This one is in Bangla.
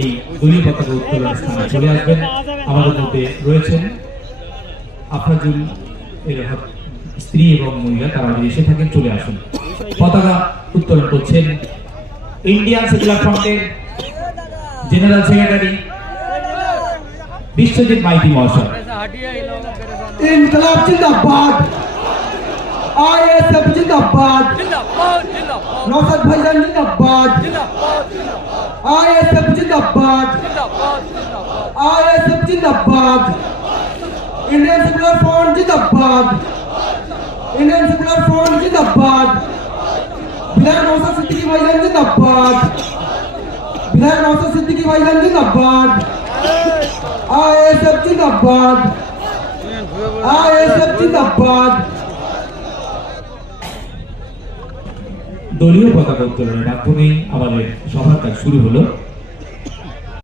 এই দলীয় পতাকা উত্তোলনের স্থানে চলে আসবেন। আমাদের মধ্যে রয়েছেন আফরাজুল এর স্ত্রী এবং মহিলা, তারা যদি এসে থাকেন চলে আসুন। পতাকা উত্তোলন করছেন ইন্ডিয়ান সেকুলার ফ্রন্টের জেনারেল সেক্রেটারি বিশ্বজিৎ মাইতি মহাশয়। ইনকলাব জিন্দাবাদ, আইএসএফ জিন্দাবাদ, নওশাদ ভাইজান জিন্দাবাদ, আইএসএফ জিন্দাবাদ, আইএসএফ জিন্দাবাদ, ইন্ডিয়ান সেকুলার ফ্রন্ট জিন্দাবাদ, ইন্ডিয়ান সেকুলার ফ্রন্ট জিন্দাবাদ, বিধায়ক নওশাদ সিদ্দিকী ভাইজান জিন্দাবাদ, বিধায়ক নওশাদ সিদ্দিকী ভাইজান জিন্দাবাদ, আইএসএফ জিন্দাবাদ, আইএসএফ জিন্দাবাদ। দলীয় পতাকা উত্তোলনের মাধ্যমে আমাদের সভার কাজ শুরু হলো।